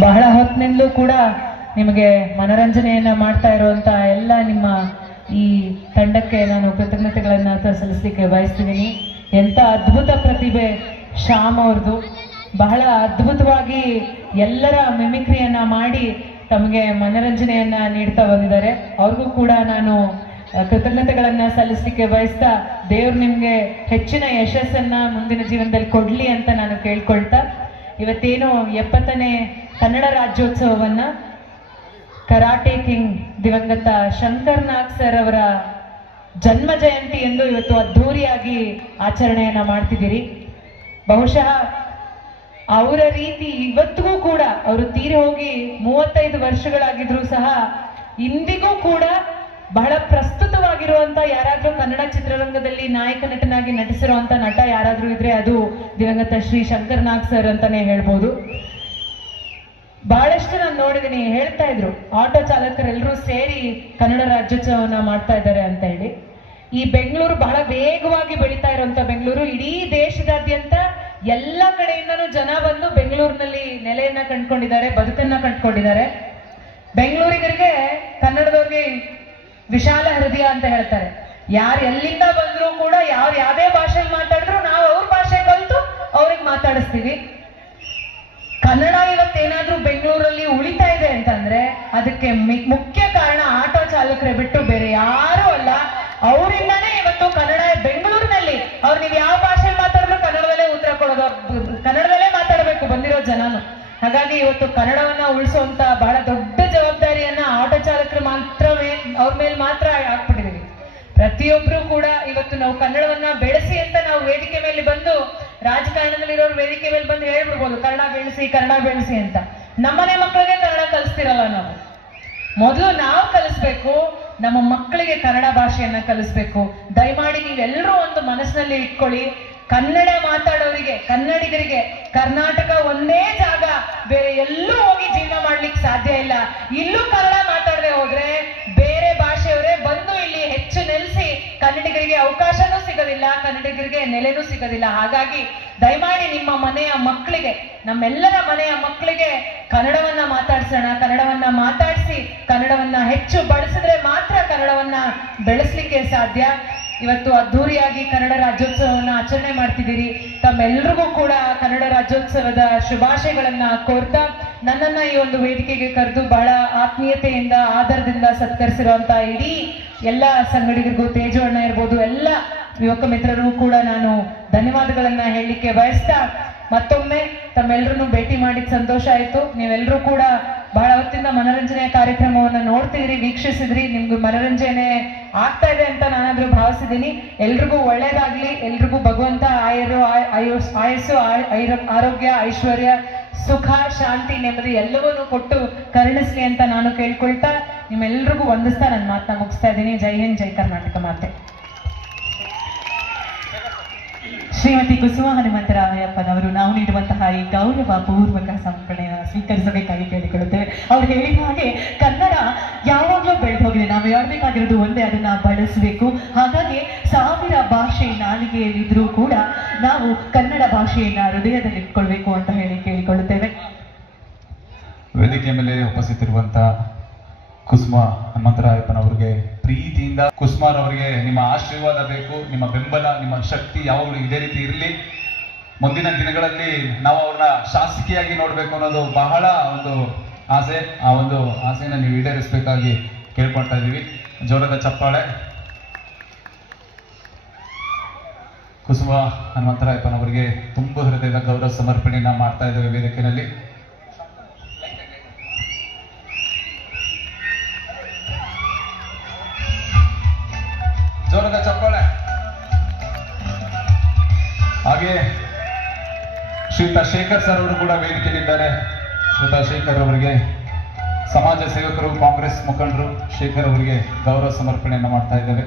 ಬಹಳ ಹೊತ್ತಿನಿಂದಲೂ ಕೂಡ ನಿಮಗೆ ಮನರಂಜನೆಯನ್ನ ಮಾಡ್ತಾ ಇರುವಂತ ಎಲ್ಲ ನಿಮ್ಮ ಈ ತಂಡಕ್ಕೆ ನಾನು ಕೃತಜ್ಞತೆಗಳನ್ನ ಸಲ್ಲಿಸಲಿಕ್ಕೆ ಬಯಸ್ತಿದ್ದೀನಿ. ಎಂತ ಅದ್ಭುತ ಪ್ರತಿಭೆ ಶ್ಯಾಮ್ ಅವ್ರದ್ದು ಬಹಳ ಅದ್ಭುತವಾಗಿ ಎಲ್ಲರ ಮಿಮಿಕ್ರಿಯನ್ನ ಮಾಡಿ ತಮಗೆ ಮನರಂಜನೆಯನ್ನ ನೀಡ್ತಾ ಬಂದಿದ್ದಾರೆ. ಅವ್ರಿಗೂ ಕೂಡ ನಾನು ಕೃತಜ್ಞತೆಗಳನ್ನ ಸಲ್ಲಿಸಲಿಕ್ಕೆ ಬಯಸ್ತಾ ದೇವ್ರು ನಿಮಗೆ ಹೆಚ್ಚಿನ ಯಶಸ್ಸನ್ನ ಮುಂದಿನ ಜೀವನದಲ್ಲಿ ಕೊಡ್ಲಿ ಅಂತ ನಾನು ಕೇಳ್ಕೊಳ್ತಾ, ಇವತ್ತೇನು ಎಪ್ಪತ್ತನೇ ಕನ್ನಡ ರಾಜ್ಯೋತ್ಸವವನ್ನ ಕರಾಟೆ ಕಿಂಗ್ ದಿವಂಗತ ಶಂಕರ್ ನಾಗ್ ಸರ್ ಅವರ ಜನ್ಮ ಜಯಂತಿ ಎಂದು ಇವತ್ತು ಅದ್ಧೂರಿಯಾಗಿ ಆಚರಣೆಯನ್ನ ಮಾಡ್ತಿದ್ದೀರಿ. ಬಹುಶಃ ಅವರ ರೀತಿ ಇವತ್ತಿಗೂ ಕೂಡ ಅವರು ತೀರಿ ಹೋಗಿ ಮೂವತ್ತೈದು ವರ್ಷಗಳಾಗಿದ್ರು ಸಹ ಇಂದಿಗೂ ಕೂಡ ಬಹಳ ಪ್ರಸ್ತುತವಾಗಿರುವಂತ ಯಾರಾದ್ರೂ ಕನ್ನಡ ಚಿತ್ರರಂಗದಲ್ಲಿ ನಾಯಕ ನಟನಾಗಿ ನಟಿಸಿರುವಂತ ನಟ ಯಾರಾದ್ರೂ ಇದ್ರೆ ಅದು ದಿವಂಗತ ಶ್ರೀ ಶಂಕರ್ ನಾಗ್ ಸರ್ ಅಂತಾನೆ ಹೇಳ್ಬೋದು. ಬಹಳಷ್ಟು ನಾನು ನೋಡಿದ್ದೀನಿ ಹೇಳ್ತಾ ಇದ್ರು. ಆಟೋ ಚಾಲಕರೆಲ್ಲರೂ ಸೇರಿ ಕನ್ನಡ ರಾಜ್ಯೋತ್ಸವನ ಮಾಡ್ತಾ ಇದ್ದಾರೆ ಅಂತ ಹೇಳಿ. ಈ ಬೆಂಗಳೂರು ಬಹಳ ವೇಗವಾಗಿ ಬೆಳೀತಾ ಇರುವಂತ ಬೆಂಗಳೂರು, ಇಡೀ ದೇಶದಾದ್ಯಂತ ಎಲ್ಲ ಕಡೆಯಿಂದನೂ ಜನ ಬಂದು ಬೆಂಗಳೂರಿನಲ್ಲಿ ನೆಲೆಯನ್ನ ಕಂಡ್ಕೊಂಡಿದ್ದಾರೆ, ಬದುಕನ್ನ ಕಂಡ್ಕೊಂಡಿದ್ದಾರೆ. ಬೆಂಗಳೂರಿಗರಿಗೆ ಕನ್ನಡದವ್ರಿಗೆ ವಿಶಾಲ ಹೃದಯ ಅಂತ ಹೇಳ್ತಾರೆ. ಯಾರು ಎಲ್ಲಿಂದ ಬಂದ್ರು ಕೂಡ ಯಾರು ಯಾವ್ದೇ ಭಾಷೆಯಲ್ಲಿ ಮಾತಾಡಿದ್ರು ನಾವು ಅವ್ರ ಭಾಷೆ ಕಲಿತು ಅವ್ರಿಗೆ ಮಾತಾಡಿಸ್ತೀವಿ. ಕನ್ನಡ ಇವತ್ತೇನಾದ್ರೂ ಬೆಂಗಳೂರಲ್ಲಿ ಉಳಿತಾ ಇದೆ ಅಂತಂದ್ರೆ ಅದಕ್ಕೆ ಮುಖ್ಯ ಕಾರಣ ಆಟೋ ಚಾಲಕರೇ ಬಿಟ್ಟು ಬೇರೆ ಯಾರು ಅಲ್ಲ. ಅವರಿಂದಾನೇ ಇವತ್ತು ಕನ್ನಡ ಬೆಂಗಳೂರಿನಲ್ಲಿ ಅವ್ರು ನೀವು ಯಾವ ಭಾಷೆ ಮಾತಾಡಿದ್ರು ಕನ್ನಡದಲ್ಲೇ ಉತ್ತರ ಕೊಡೋದು ಕನ್ನಡದಲ್ಲೇ ಮಾತಾಡಬೇಕು ಬಂದಿರೋ ಜನನು. ಹಾಗಾಗಿ ಇವತ್ತು ಕನ್ನಡವನ್ನ ಉಳಿಸುವಂತ ಬಹಳ ದೊಡ್ಡ ಜವಾಬ್ದಾರಿಯನ್ನ ಆಟೋ ಚಾಲಕರು ಮಾತ್ರವೇ ಅವ್ರ ಮೇಲೆ ಮಾತ್ರ ಹಾಕ್ಬಿಟ್ಟಿದೀವಿ. ಪ್ರತಿಯೊಬ್ರು ಕೂಡ ಇವತ್ತು ನಾವು ಕನ್ನಡವನ್ನ ಬೆಳೆಸಿ ಅಂತ ನಾವು ವೇದಿಕೆ ಮೇಲೆ ಬಂದು ರಾಜಕಾರಣದಲ್ಲಿರೋರು ವೇದಿಕೆ ಮೇಲೆ ಬಂದು ಹೇಳ್ಬಿಡ್ಬೋದು ಕನ್ನಡ ಬೆಳೆಸಿ ಕನ್ನಡ ಬೆಳೆಸಿ ಅಂತ. ನಮ್ಮನೆ ಮಕ್ಕಳಿಗೆ ಕನ್ನಡ ಕಲಿಸ್ತಿರಲ್ಲ ನಾವು. ಮೊದಲು ನಾವು ಕಲಿಸ್ಬೇಕು, ನಮ್ಮ ಮಕ್ಕಳಿಗೆ ಕನ್ನಡ ಭಾಷೆಯನ್ನ ಕಲಿಸ್ಬೇಕು. ದಯಮಾಡಿ ನೀವೆಲ್ಲರೂ ಒಂದು ಮನಸ್ಸಿನಲ್ಲಿ ಇಟ್ಕೊಳ್ಳಿ, ಕನ್ನಡ ಮಾತಾಡೋರಿಗೆ, ಕನ್ನಡಿಗರಿಗೆ ಕರ್ನಾಟಕ ಒಂದೇ ಜಾಗ, ಬೇರೆ ಎಲ್ಲೂ ಹೋಗಿ ಜೀವನ ಮಾಡ್ಲಿಕ್ಕೆ ಸಾಧ್ಯ ಇಲ್ಲ. ಇಲ್ಲೂ ನೆಲೆನೂ ಸಿಗೋದಿಲ್ಲ. ಹಾಗಾಗಿ ದಯಮಾಡಿ ನಿಮ್ಮ ಮನೆಯ ಮಕ್ಕಳಿಗೆ, ನಮ್ಮೆಲ್ಲರ ಮನೆಯ ಮಕ್ಕಳಿಗೆ ಕನ್ನಡವನ್ನ ಮಾತಾಡ್ಸೋಣ. ಕನ್ನಡವನ್ನ ಮಾತಾಡಿಸಿ, ಕನ್ನಡವನ್ನ ಹೆಚ್ಚು ಬಳಸಿದ್ರೆ ಮಾತ್ರ ಕನ್ನಡವನ್ನ ಬೆಳೆಸ್ಲಿಕ್ಕೆ ಸಾಧ್ಯ. ಇವತ್ತು ಅದ್ಧೂರಿಯಾಗಿ ಕನ್ನಡ ರಾಜ್ಯೋತ್ಸವವನ್ನ ಆಚರಣೆ ಮಾಡ್ತಿದ್ದೀರಿ. ತಮ್ಮೆಲ್ರಿಗೂ ಕೂಡ ಕನ್ನಡ ರಾಜ್ಯೋತ್ಸವದ ಶುಭಾಶಯಗಳನ್ನ ಕೋರ್ತಾ, ನನ್ನನ್ನ ಈ ಒಂದು ವೇದಿಕೆಗೆ ಕರೆದು ಬಹಳ ಆತ್ಮೀಯತೆಯಿಂದ ಆಧಾರದಿಂದ ಸತ್ಕರಿಸಿರುವಂತ ಇಡೀ ಎಲ್ಲ ಸಂಗಡಿಗರಿಗೂ ತೇಜು ಇರ್ಬೋದು. ಯುವಕ ಮಿತ್ರರಿಗೂ ಕೂಡ ನಾನು ಧನ್ಯವಾದಗಳನ್ನ ಹೇಳಲಿಕ್ಕೆ ಬಯಸ್ತಾ ಮತ್ತೊಮ್ಮೆ ತಮ್ಮೆಲ್ಲರನ್ನು ಭೇಟಿ ಮಾಡಿದ ಸಂತೋಷ ಆಯ್ತು. ನೀವೆಲ್ಲರೂ ಕೂಡ ಬಹಳ ಹೊತ್ತಿಂದ ಮನೋರಂಜನೆಯ ಕಾರ್ಯಕ್ರಮವನ್ನು ನೋಡ್ತಿದ್ರಿ, ವೀಕ್ಷಿಸಿದ್ರಿ. ನಿಮ್ಗೆ ಮನರಂಜನೆ ಆಗ್ತಾ ಇದೆ ಅಂತ ನಾನಾದ್ರೂ ಭಾವಿಸಿದ್ದೀನಿ. ಎಲ್ರಿಗೂ ಒಳ್ಳೇದಾಗ್ಲಿ, ಎಲ್ರಿಗೂ ಭಗವಂತ ಆಯರು, ಆಯ್- ಆಯುಸ್ ಆಯಸ್ಸು ಆರೋಗ್ಯ, ಐಶ್ವರ್ಯ, ಸುಖ, ಶಾಂತಿ, ನೆಮ್ಮದಿ ಎಲ್ಲವನ್ನೂ ಕೊಟ್ಟು ಕರುಣಿಸ್ಲಿ ಅಂತ ನಾನು ಕೇಳ್ಕೊಳ್ತಾ ನಿಮ್ಮೆಲ್ರಿಗೂ ವಂದಿಸ್ತಾ ನನ್ನ ಮಾತನ್ನ ಮುಗಿಸ್ತಾ ಇದ್ದೀನಿ. ಜೈ ಹಿಂದ್, ಜೈ ಕರ್ನಾಟಕ ಮಾತೆ. ಶ್ರೀಮತಿ ಕುಸುಮ ಹನುಮಂತರಾಮಯ್ಯಪ್ಪನವರು ನಾವು ನೀಡುವಂತಹ ಈ ಗೌರವ ಪೂರ್ವಕ ಸಂಪಣೆಯ ಸ್ವೀಕರಿಸಬೇಕಾಗಿ ಕೇಳಿಕೊಳ್ಳುತ್ತೇವೆ. ಅವ್ರು ಹೇಳಿದ ಹಾಗೆ ಕನ್ನಡ ಯಾವಾಗಲೂ ಬೆಳೆದು ಹೋಗಿದೆ. ನಾವು ಹೇಳ್ಬೇಕಾಗಿರೋದು ಒಂದೇ ಅದನ್ನ ಬಳಸಬೇಕು. ಹಾಗಾಗಿ ಸಾವಿರ ಭಾಷೆ ನಾಲಿಗೆಯಲ್ಲಿದ್ರೂ ಕೂಡ ನಾವು ಕನ್ನಡ ಭಾಷೆಯನ್ನ ಹೃದಯದಲ್ಲಿ ಇಟ್ಕೊಳ್ಬೇಕು ಅಂತ ಹೇಳಿ ಕೇಳಿಕೊಳ್ಳುತ್ತೇವೆ. ವೇದಿಕೆ ಮೇಲೆ ಉಪಸ್ಥಿತಿರುವಂತ ಕುಸುಮ ಹನುಮಂತರಾಯಪ್ಪನವ್ರಿಗೆ ಪ್ರೀತಿಯಿಂದ ಕುಸುಮಾರ್ ಅವರಿಗೆ ನಿಮ್ಮ ಆಶೀರ್ವಾದ ಬೇಕು, ನಿಮ್ಮ ಬೆಂಬಲ, ನಿಮ್ಮ ಶಕ್ತಿ ಯಾವಾಗಲೂ ಇದೇ ರೀತಿ ಇರಲಿ. ಮುಂದಿನ ದಿನಗಳಲ್ಲಿ ನಾವು ಅವ್ರನ್ನ ಶಾಸಕಿಯಾಗಿ ನೋಡಬೇಕು ಅನ್ನೋದು ಬಹಳ ಒಂದು ಆಸೆ. ಆ ಒಂದು ಆಸೆಯನ್ನು ನೀವು ಈಡೇರಿಸಬೇಕಾಗಿ ಕೇಳ್ಕೊಳ್ತಾ ಇದ್ದೀವಿ. ಜೋರದ ಚಪ್ಪಾಳೆ. ಕುಸುಮ ಹನುಮಂತರಾಯಪ್ಪನವರಿಗೆ ತುಂಬ ಹೃದಯದ ಗೌರವ ಸಮರ್ಪಣೆಯನ್ನ ಮಾಡ್ತಾ ಇದ್ದೇವೆ ವೇದಿಕೆಯಲ್ಲಿ. ಹಾಗೆ ಶ್ರೀಯುತ ಶೇಖರ್ ಸರ್ ಅವರು ಕೂಡ ವೇದಿಕೆಯಲ್ಲಿದ್ದಾರೆ. ಶ್ರೀಯುತ ಶೇಖರ್ ಅವರಿಗೆ ಸಮಾಜ ಸೇವಕರು, ಕಾಂಗ್ರೆಸ್ ಮುಖಂಡರು ಶೇಖರ್ ಅವರಿಗೆ ಗೌರವ ಸಮರ್ಪಣೆಯನ್ನು ಮಾಡ್ತಾ ಇದ್ದೇವೆ